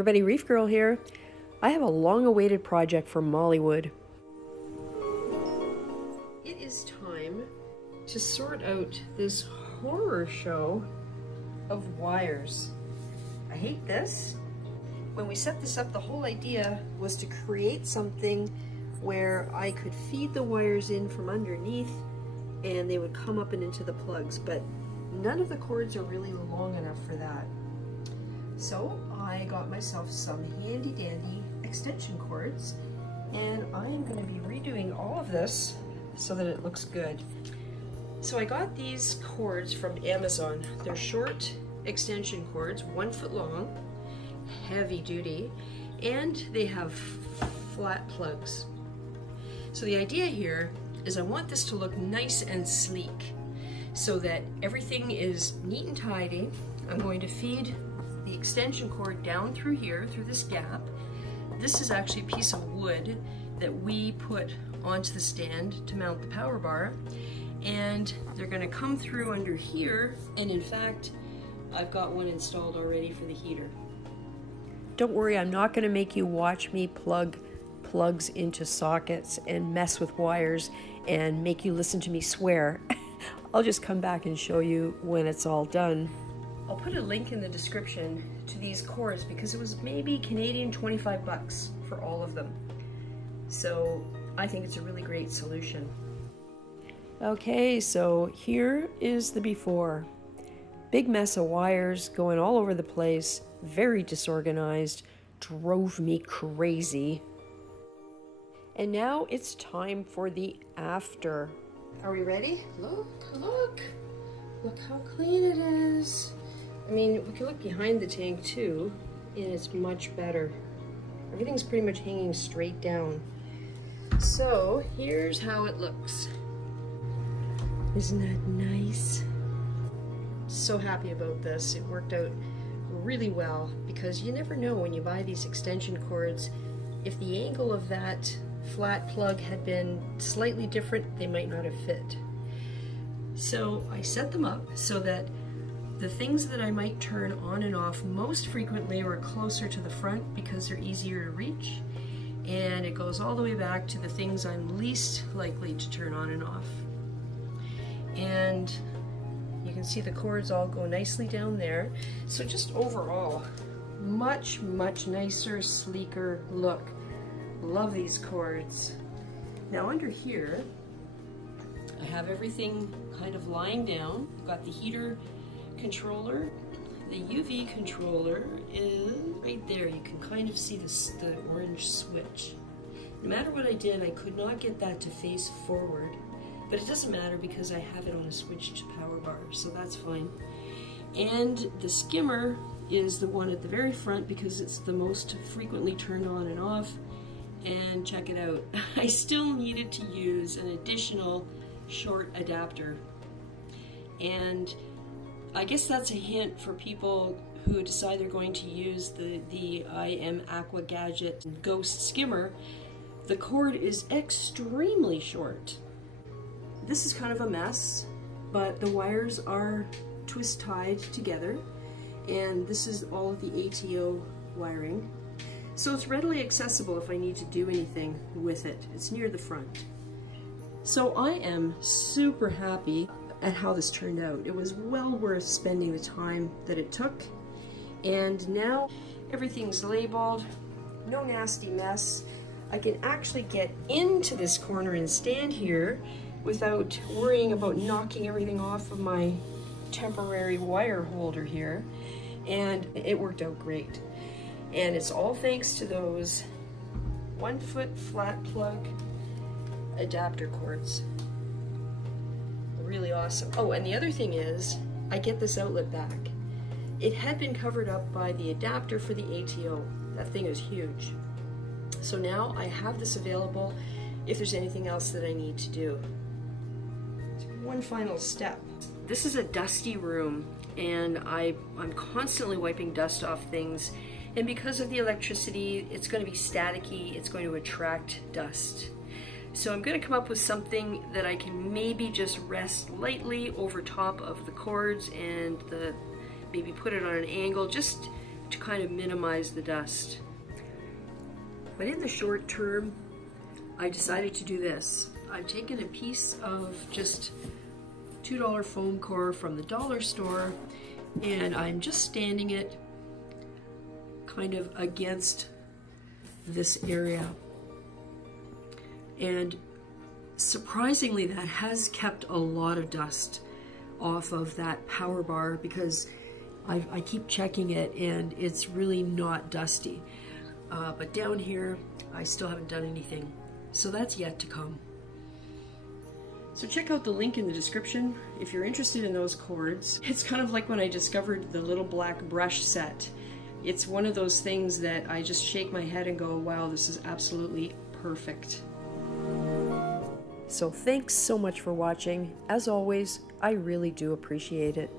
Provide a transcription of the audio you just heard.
everybody, Reefgrrl here. I have a long-awaited project for Mollywood. It is time to sort out this horror show of wires. I hate this. When we set this up, the whole idea was to create something where I could feed the wires in from underneath and they would come up and into the plugs, but none of the cords are really long enough for that. So I got myself some handy dandy extension cords, and I am going to be redoing all of this so that it looks good. So I got these cords from Amazon. They're short extension cords, 1 foot long, heavy duty, and they have flat plugs. So the idea here is I want this to look nice and sleek so that everything is neat and tidy. I'm going to feed the extension cord down through here, through this gap. This is actually a piece of wood that we put onto the stand to mount the power bar, and they're going to come through under here, and in fact I've got one installed already for the heater. Don't worry, I'm not going to make you watch me plug plugs into sockets and mess with wires and make you listen to me swear. I'll just come back and show you when it's all done. I'll put a link in the description to these cords because it was maybe Canadian 25 bucks for all of them. So I think it's a really great solution. Okay, so here is the before. Big mess of wires going all over the place, very disorganized, drove me crazy. And now it's time for the after. Are we ready? Look how clean it is. I mean, we can look behind the tank too, and it's much better. Everything's pretty much hanging straight down. So here's how it looks. Isn't that nice? So happy about this. It worked out really well because you never know when you buy these extension cords, if the angle of that flat plug had been slightly different, they might not have fit. So I set them up so that the things that I might turn on and off most frequently were closer to the front because they're easier to reach, and it goes all the way back to the things I'm least likely to turn on and off. And you can see the cords all go nicely down there. So just overall, much nicer, sleeker look. Love these cords. Now under here, I have everything kind of lying down. I've got the heater controller. The UV controller is right there. You can kind of see the orange switch. No matter what I did, I could not get that to face forward, but it doesn't matter because I have it on a switched power bar, so that's fine. And the skimmer is the one at the very front because it's the most frequently turned on and off. And check it out, I still needed to use an additional short adapter. And I guess that's a hint for people who decide they're going to use the auqagadget Ghost skimmer. The cord is extremely short. This is kind of a mess, but the wires are twist tied together, and this is all of the ATO wiring. So it's readily accessible if I need to do anything with it. It's near the front. So I am super happy at how this turned out. It was well worth spending the time that it took. And now everything's labeled, no nasty mess. I can actually get into this corner and stand here without worrying about knocking everything off of my temporary wire holder here. And it worked out great. And it's all thanks to those 1 foot flat plug adapter cords. Really awesome. Oh, and the other thing is, I get this outlet back. It had been covered up by the adapter for the ATO. That thing is huge. So now I have this available if there's anything else that I need to do. One final step. This is a dusty room, and I'm constantly wiping dust off things. And because of the electricity, it's going to be staticky, it's going to attract dust. So I'm going to come up with something that I can maybe just rest lightly over top of the cords and maybe put it on an angle just to kind of minimize the dust. But in the short term, I decided to do this. I've taken a piece of just $2 foam core from the dollar store, and I'm just standing it kind of against this area. And surprisingly, that has kept a lot of dust off of that power bar, because I keep checking it and it's really not dusty. But down here, I still haven't done anything. So that's yet to come. So check out the link in the description if you're interested in those cords. It's kind of like when I discovered the little black brush set. It's one of those things that I just shake my head and go, wow, this is absolutely perfect. So thanks so much for watching. As always, I really do appreciate it.